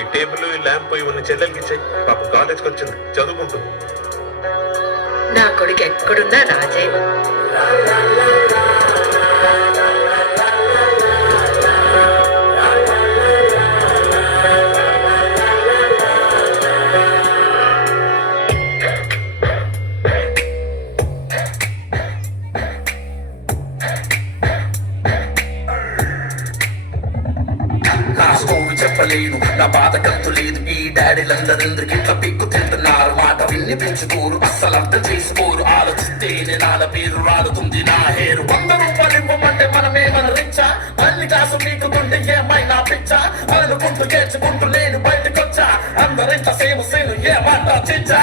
ఈ టేబుల్ ఈ ల్యాంప్ పోయి ఉన్న చెల్లెలకి ఇచ్చాయి. పాప కాలేజ్కి వచ్చింది, చదువుకుంటుంది. నా కొడుకు ఎక్కడున్నా రాజే. చెప్పలేను నా బాధ కంతు లేదు. ఈ డాడీలందరెందుకు ఇట్లా పిక్కు తింటున్నారు? మాట విన్ని పెంచుకోరు, అస్సలు అర్థం చేసుకోరు. ఆలోచిస్తేనే నాల పేరు రాలుతుంది నా హేరు. 100 రూపాయలు ఇవ్వమంటే మనమేమన్నా రిచ్చా? మళ్ళీ కాసు పీకుతుంటే ఏమైనా పిచ్చా? అనుకుంటూ ఏడ్చుకుంటూ నేను బయటకొచ్చా. అందరింత సేవ సేను ఏమంటా చిచ్చా?